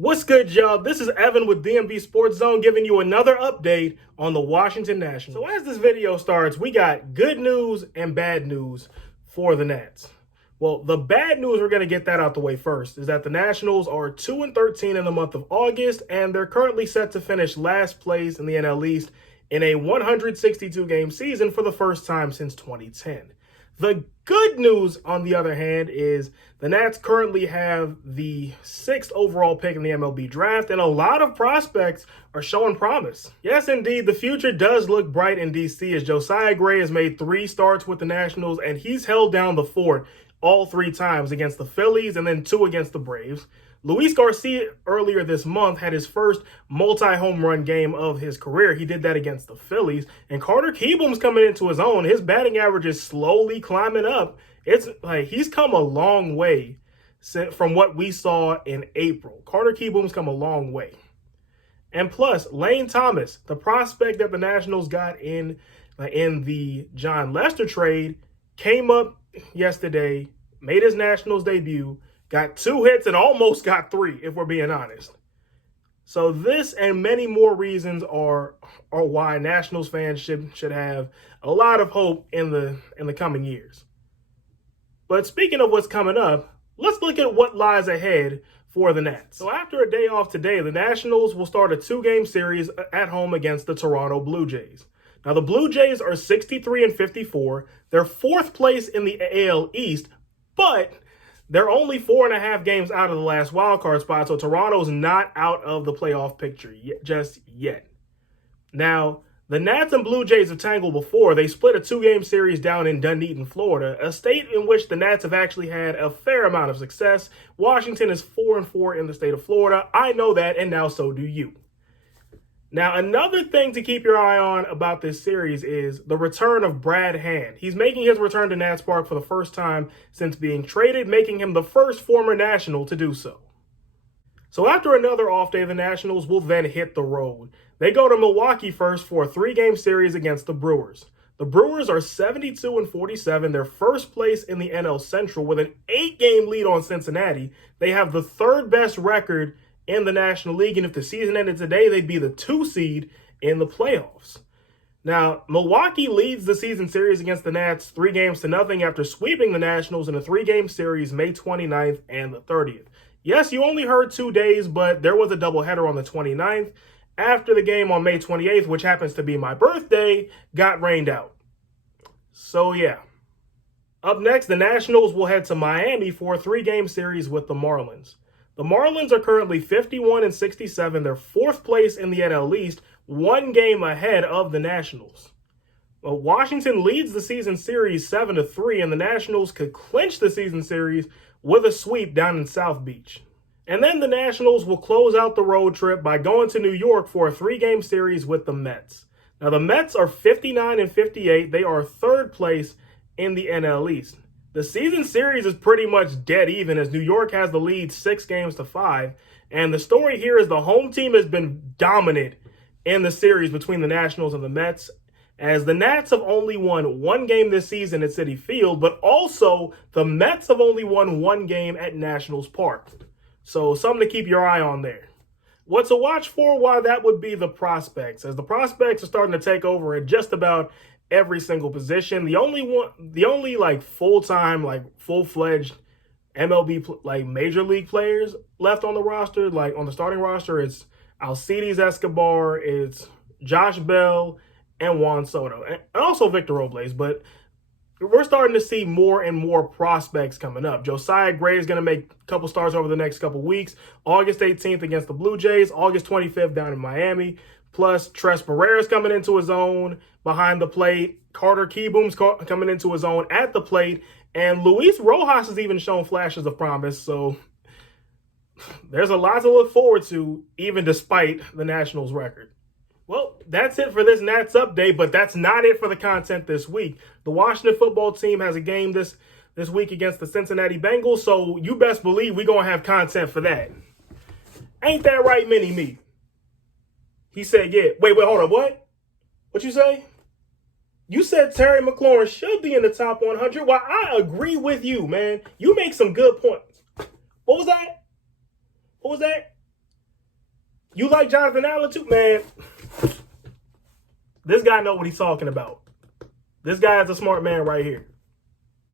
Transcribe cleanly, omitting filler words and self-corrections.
What's good, y'all? This is Evan with DMV Sports Zone giving you another update on the Washington Nationals. So as this video starts, we got good news and bad news for the Nats. Well, the bad news, we're going to get that out the way first, is that the Nationals are 2-13 in the month of August, and they're currently set to finish last place in the NL East in a 162-game season for the first time since 2010. The good news, on the other hand, is the Nats currently have the 6th overall pick in the MLB draft, and a lot of prospects are showing promise. Yes, indeed, the future does look bright in DC as Josiah Gray has made 3 starts with the Nationals, and he's held down the fort all 3 times against the Phillies and then 2 against the Braves. Luis Garcia earlier this month had his first multi-home run game of his career. He did that against the Phillies. And Carter Kieboom's coming into his own. His batting average is slowly climbing up. It's like he's come a long way from what we saw in April. Carter Kieboom's come a long way. And plus, Lane Thomas, the prospect that the Nationals got in the Jon Lester trade, came up yesterday, made his Nationals debut, got 2 hits and almost got 3, if we're being honest. So this and many more reasons are why Nationals fans should have a lot of hope in the coming years. But speaking of what's coming up, let's look at what lies ahead for the Nats. So after a day off today, the Nationals will start a 2-game series at home against the Toronto Blue Jays. Now, the Blue Jays are 63-54. They're 4th place in the AL East, but they're only 4.5 games out of the last wildcard spot, so Toronto's not out of the playoff picture just yet. Now, the Nats and Blue Jays have tangled before. They split a 2-game series down in Dunedin, Florida, a state in which the Nats have actually had a fair amount of success. Washington is 4-4 in the state of Florida. I know that, and now so do you. Now, another thing to keep your eye on about this series is the return of Brad Hand. He's making his return to Nats Park for the first time since being traded, making him the first former National to do so. So after another off day, the Nationals will then hit the road. They go to Milwaukee first for a 3-game series against the Brewers. The Brewers are 72-47. They're first place in the NL Central with an 8-game lead on Cincinnati. They have the 3rd best record in the National League, and if the season ended today, they'd be the 2 seed in the playoffs. Now, Milwaukee leads the season series against the Nats 3-0 after sweeping the Nationals in a 3-game series May 29th and the 30th. Yes, you only heard 2 days, but there was a doubleheader on the 29th after the game on May 28th, which happens to be my birthday, got rained out. So yeah. Up next, the Nationals will head to Miami for a 3-game series with the Marlins. The Marlins are currently 51-67. They're 4th place in the NL East, 1 game ahead of the Nationals. Well, Washington leads the season series 7-3, and the Nationals could clinch the season series with a sweep down in South Beach. And then the Nationals will close out the road trip by going to New York for a 3-game series with the Mets. Now, the Mets are 59-58. They are 3rd place in the NL East. The season series is pretty much dead even as New York has the lead 6-5. And the story here is the home team has been dominant in the series between the Nationals and the Mets, as the Nats have only won 1 game this season at Citi Field, but also the Mets have only won 1 game at Nationals Park. So something to keep your eye on there. What to watch for? Why, that would be the prospects, as the prospects are starting to take over at just about every single position. The only like full-time, like full-fledged MLB like major league players left on the roster, like on the starting roster, it's Alcides Escobar, it's Josh Bell, and Juan Soto, and also Victor Robles. But we're starting to see more and more prospects coming up. Josiah Gray is going to make a couple starts over the next couple weeks. August 18th against the Blue Jays, August 25th down in Miami. Plus, Tres Barrera's coming into his own behind the plate. Carter Kieboom's coming into his own at the plate. And Luis Rojas has even shown flashes of promise. So there's a lot to look forward to, even despite the Nationals' record. Well, that's it for this Nats update, but that's not it for the content this week. The Washington football team has a game this week against the Cincinnati Bengals, so you best believe we're going to have content for that. Ain't that right, Mini-Me? He said, yeah. Wait, hold on. What? What you say? You said Terry McLaurin should be in the top 100. Well, I agree with you, man. You make some good points. What was that? What was that? You like Jonathan Allen too, man. This guy know what he's talking about. This guy is a smart man right here.